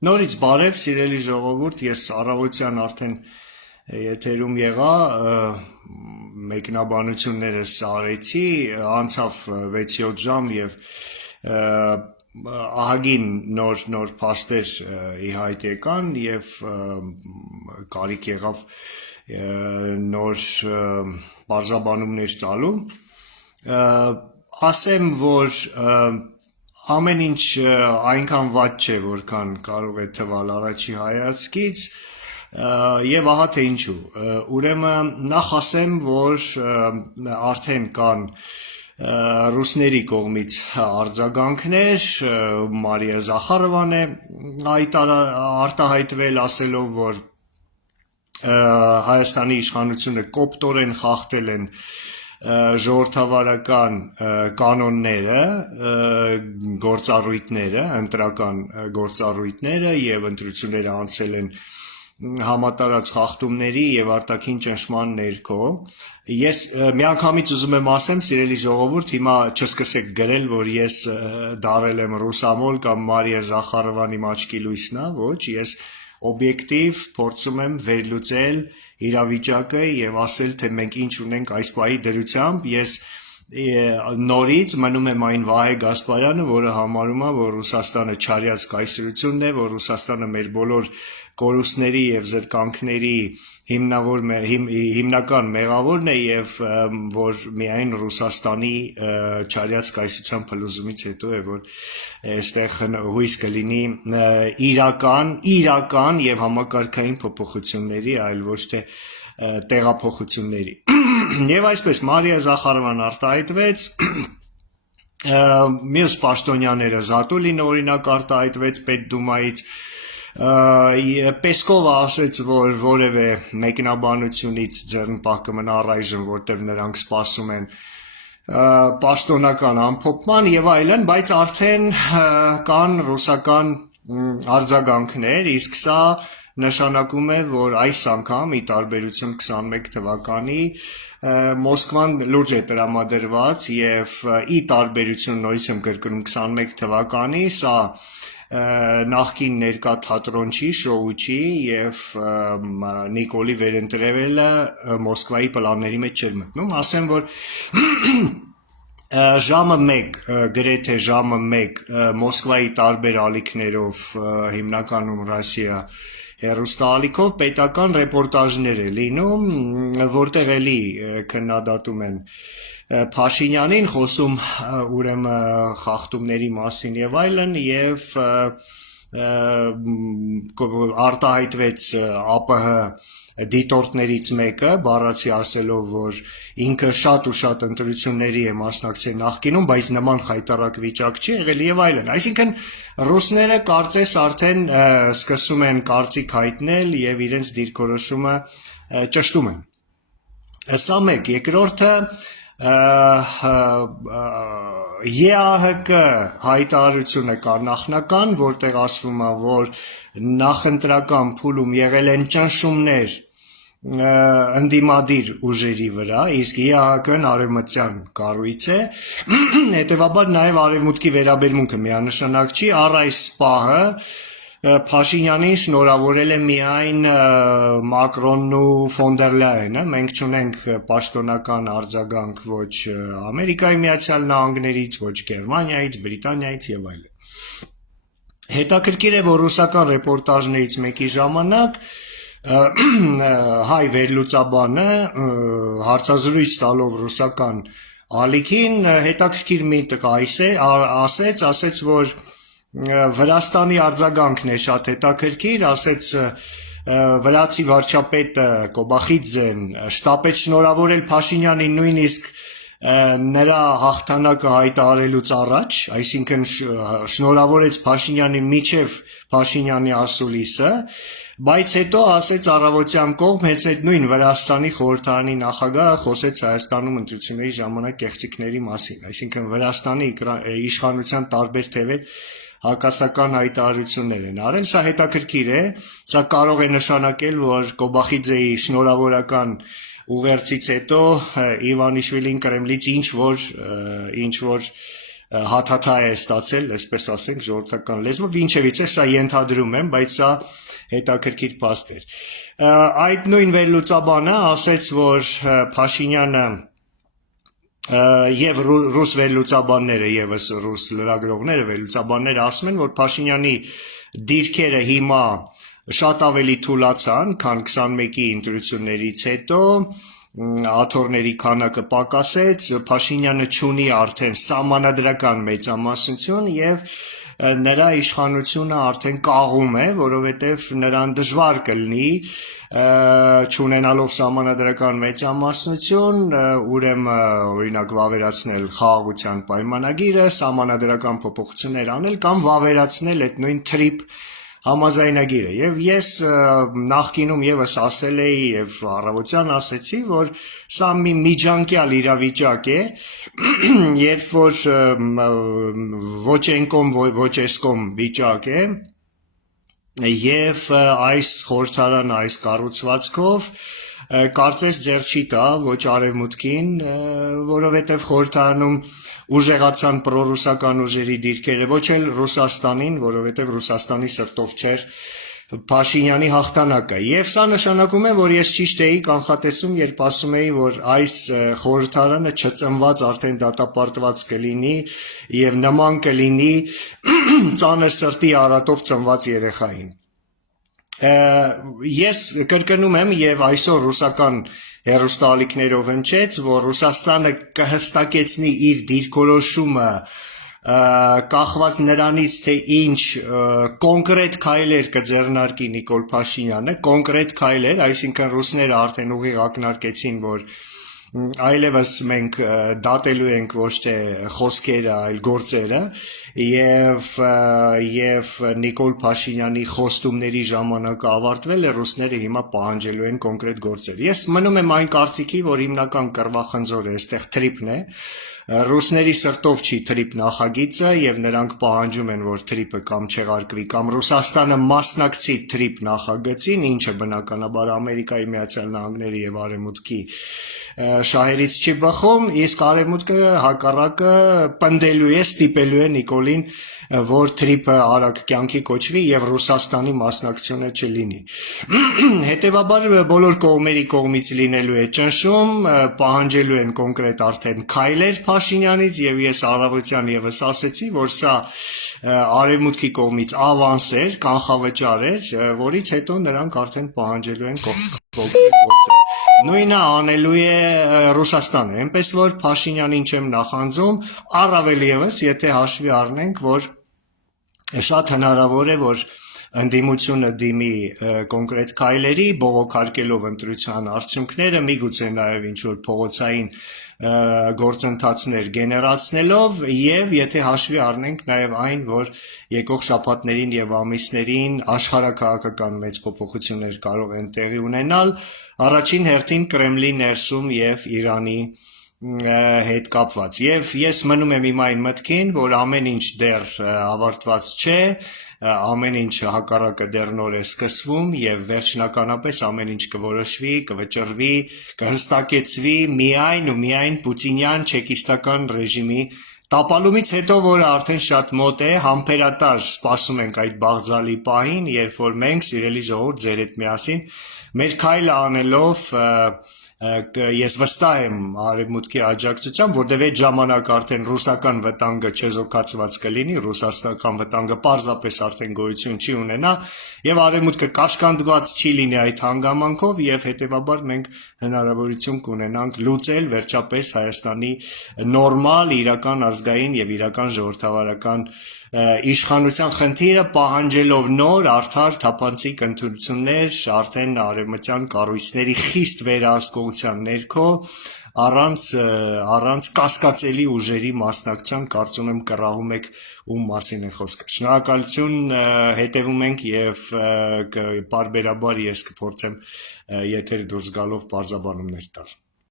Նորից բարև, սիրելի ժողովուրդ, ես առավոտյան արդեն եթերում եղա, մեկնաբանություններս արեցի, անցավ 6-7 ժամ եւ ահագին նոր փաստեր ի հայտ եկան եւ կարիք եղավ նոր բարձաբանումներ տալու, ասեմ, որ ամեն ինչ այնքան վատ չէ, որքան կարող է թվալ առաջի հայացքից, եւ ահա թե ինչու։ Ուրեմն նախ ասեմ, որ արդեն կան ռուսների կողմից արձագանքներ, Մարիա Զախարովան է արտահայտվել ասելով, որ Հայաստանի իշխանությունը կոպտորեն խախտել են ժողովրդավարական կանոնները, գործառույթները, ընտրական գործառույթները եւ ընտրությունները անցել են համատարած խախտումների եւ արտաքին ճնշման ներքո։ Ես միանգամից ուզում եմ ասեմ, սիրելի ժողովուրդ, հիմա չսկսեք գրել, որ ես դարել եմ ռուսամոլ կամ Մարիա Զախարովանի աչքի լույսն է, ոչ, ես օբյեկտիվ փորձում եմ վերլուծել իրավիճակը եւ ասել, թե մենք ինչ ունենք այս պահի դրությամբ։ Ես նորից մնում եմ այն Վահե Գասպարյանը, որը համարում է, որ Ռուսաստանը չարյաց կայսրությունն է, որ Ռուսաստանը մեր բոլոր կորուստների եւ զրկանքների հիմնական մեղավորն է եւ որ միայն Ռուսաստանի չարյաց կայսրության փլուզումից հետո է, որ այստեղ հույս կլինի իրական եւ համակարգային փոփոխությունների, այլ ոչ թե տեղափոխությունների։ Եվ այսպես Մարիա Զախարովան արտահայտվեց, մյուս պաշտոնյաները Զատուլին օրինակ արտահայտվեց Պետդումայից, Պեսկովը ասաց, որ որևէ մեկնաբանությունից ձեռնպահ կմնա առայժմ, որտեղ նրանք սպասում են պաշտոնական ամփոփման եւ այլն, բայց արդեն կան ռուսական արձագանքներ, իսկ սա նշանակում է, որ այս անգամ ի տարբերություն 21 թվականի Մոսկվան լուրջ է տրամադրված եւ ի տարբերություն նորից եմ կրկնում 21 թվականի, սա նախկին ներկա թատրոնչի, շոուչի եւ Նիկոլի վերընտրելը Մոսկվայի պլանների մեջ չէր մտնում, ասեմ, որ ժամը 1, գրեթե ժամը 1 Մոսկվայի տարբեր ալիքներով, հիմնականում Ռոսիա հեռուստաալիքով պետական ռեպորտաժներ է լինում, որտեղ էլի քննադատում են Փաշինյանին, խոսում ուրեմն խախտումների մասին եւ այլն եւ արտահայտվեց ԱՊՀ դիտորդներից մեկը, բառացի ասելով, որ ինքը շատ ու շատ ընտրությունների է մասնակցել նախկինում, բայց նման խայտառակ վիճակ չի եղել եւ այլն։ Այսինքն ռուսները կարծես արդեն սկսում են կարծիք հայտնել եւ իրենց դիրքորոշումը ճշտում են։ Սա մեկ, երկրորդը ԵԱՀԿ հայտարարությունը կար նախնական, որտեղ ասվում է, որ նախընտրական փուլում եղել են ճնշումներ ընդդիմադիր ուժերի վրա, իսկ ԵԱՀԿ-ն արևմտյան կառույց է, հետևաբար նաև արևմուտքի վերաբերմունքը միանշանակ չի, առ այս պահը Փաշինյանին շնորհավորել է միայն Մակրոնն ու Ֆոն դեր Լայենը, մենք չունենք պաշտոնական արձագանք ոչ Ամերիկայի Միացյալ Նահանգներից, ոչ Գերմանիայից, Բրիտանիայից եւ այլն։ Հետաքրքիր է, որ ռուսական ռեպորտաժներից մեկի ժամանակ հայ վերլուծաբանը հարցազրույց տալով ռուսական ալիքին հետաքրքիր մի տղա ասեց, որ Վրաստանի արձագանքն է շատ հետաքրքիր, ասեց վրացի վարչապետը Կոբախիձեն շտապեց շնորհավորել Փաշինյանին նույնիսկ նրա հաղթանակը հայտարարելուց առաջ, այսինքն շնորհավորեց Փաշինյանին միջև Փաշինյանի ասուլիսը, բայց հետո ասեց առավոտյան կողմ հենց այդ նույն Վրաստանի խորհրդարանի նախագահը խոսեց Հայաստանում ընտրությունների ժամանակ կեղծիքների մասին, այսինքն Վրաստանի իշխանության տարբեր թևեր հակասական հայտարարություններ են արել, սա հետաքրքիր է, սա կարող է նշանակել, որ Կոբախիձեի շնորհավորական ուղերձից հետո Իվանիշվիլին Կրեմլից ինչ որ հաթաթա է ստացել, այսպես ասենք, ժողովրդական լեզվով, ինչևից է, սա ենթադրում եմ, բայց սա հետաքրքիր փաստ էր։ Այդ նույն վերլուծաբանը ասաց, որ Փաշինյանը եւ ռուս վերլուծաբանները եւս ռուս լրագրողները վերլուծաբանները ասում են, որ Փաշինյանի դիրքերը հիմա շատ ավելի թուլացան, քան 21-ի ընտրություններից հետո, աթոռների քանակը պակասեց, Փաշինյանը չունի արդեն սահմանադրական մեծամասնություն եւ նրա իշխանությունը արդեն կաղում է, որովհետեւ նրան դժվար կլինի չունենալով սահմանադրական մեծամասնություն, ուրեմն օրինակ վավերացնել խաղաղության պայմանագիրը, սահմանադրական փոփոխություններ անել կամ վավերացնել այդ նույն թրիփ համաձայնագիրը եւ ես նախկինում եւս ասել էի եւ առավոտյան ասեցի, որ սա մի միջանկյալ իրավիճակ է, երբ որ ոչ ենկոմ ոչ էսկոմ վիճակ է եւ այս խորհրդարան այս կառուցվածքով կարծես ձեռ չի տա ոչ արևմուտքին, որովհետև խորհրդարանում ուժեղացան պրոռուսական ուժերի դիրքերը, ոչ էլ Ռուսաստանին, որովհետև Ռուսաստանի սրտով չէր Փաշինյանի հաղթանակը։ Եվ սա նշանակում է, որ ես ճիշտ էի կանխատեսում, երբ ասում էի, որ այս խորհրդարանը չծնված արդեն դատապարտված կլինի եւ նման կլինի ծանր սրտի արատով ծնված երեխային։ Ես կրկնում եմ եւ այսօր ռուսական հեռուստաալիքներով հնչեց, որ Ռուսաստանը կհստակեցնի իր դիրքորոշումը կախված նրանից, թե ինչ կոնկրետ քայլեր կձեռնարկի Նիկոլ Փաշինյանը, կոնկրետ քայլեր, այսինքն ռուսները արդեն ուղիղ ակնարկեցին, որ այլևս մենք դատելու ենք ոչ թե խոսքերը, այլ գործերը եւ Նիկոլ Փաշինյանի խոստումների ժամանակը ավարտվել է, ռուսները հիմա պահանջելու են կոնկրետ գործեր։ Ես մնում եմ այն կարծիքի, որ հիմնական կռվախնձորը այստեղ թրիփն է, ռուսների սրտով չի թրիփ նախագիծը եւ նրանք պահանջում են, որ թրիփը կամ չեղարկվի, կամ Ռուսաստանը մասնակցի թրիփ նախագծին, ինչը բնականաբար Ամերիկայի Միացյալ Նահանգների եւ Արևմուտքի շահերից չի բխում, իսկ Արևմուտքը հակառակը պնդելու է, ստիպելու է Նիկոլին, որ թրիփը արագ կյանքի կոչվի եւ Ռուսաստանի մասնակցությունը չլինի։ Հետևաբար բոլոր կողմերի կողմից լինելու է ճնշում, պահանջելու են կոնկրետ արդեն քայլեր Փաշինյանից եւ ես առավոտյան եւս ասեցի, որ սա Արևմուտքի կողմից ավանս էր, կանխավճար էր, որից հետո նրանք արդեն պահանջելու են կոնկրետ գործեր։ Նույնը անելու է Ռուսաստանը, այնպես որ Փաշինյանին չեմ նախանձում, առավել եւս, եթե հաշվի առնենք, որ շատ հնարավոր է, որ ընդդիմությունը դիմի կոնկրետ քայլերի, բողոքարկելով ընտրության արդյունքները, միգուցե նաև ինչ-որ փողոցային գործընթացներ գեներացնելով եւ եթե հաշվի առնենք նաև այն, որ եկող շաբաթներին եւ ամիսներին աշխարհաքաղաքական մեծ փոփոխություններ կարող են տեղի ունենալ, առաջին հերթին Կրեմլի ներսում եւ Իրանի հետ կապված եւ ես մնում եմ իմ այն մտքին, որ ամեն ինչ դեռ ավարտված չէ, ամեն ինչ հակառակը դեռ նոր է սկսվում եւ վերջնականապես ամեն ինչ կորոշվի, կվճռվի, կհստակեցվի միայն ու միայն պուտինյան չեկիստական ռեժիմի տապալումից հետո, որը արդեն շատ մոտ է, համբերատար սպասում ենք այդ բաղձալի պահին, երբ որ մենք սիրելի ժողովուրդ ձեր հետ միասին մեր քայլը անելով ես վստահ եմ Արևմուտքի աջակցությամբ, որտեղ այդ ժամանակ արդեն ռուսական վտանգը չեզոքացված կլինի, ռուսաստանական վտանգը պարզապես արդեն գոյություն չի ունենա եւ Արևմուտքը կաշկանդված չի լինի այդ հանգամանքով եւ հետեւաբար մենք հնարավորություն կունենանք լուծել վերջապես Հայաստանի նորմալ, իրական ազգային եւ իրական ժողովրդավարական իշխանության խնդիրը պահանջելով նոր արդար թափանցիկ ընտրություններ արդեն արևմտյան կառույցների խիստ վերահսկողության ներքո առանց կասկածելի ուժերի մասնակցության կարծում եմ կռահում եք ում մասին է խոսքը։ Շնորհակալություն, հետևում ենք եւ պարբերաբար ես կփորձեմ եթեր դուրս գալով բարձաբանումներ տալ։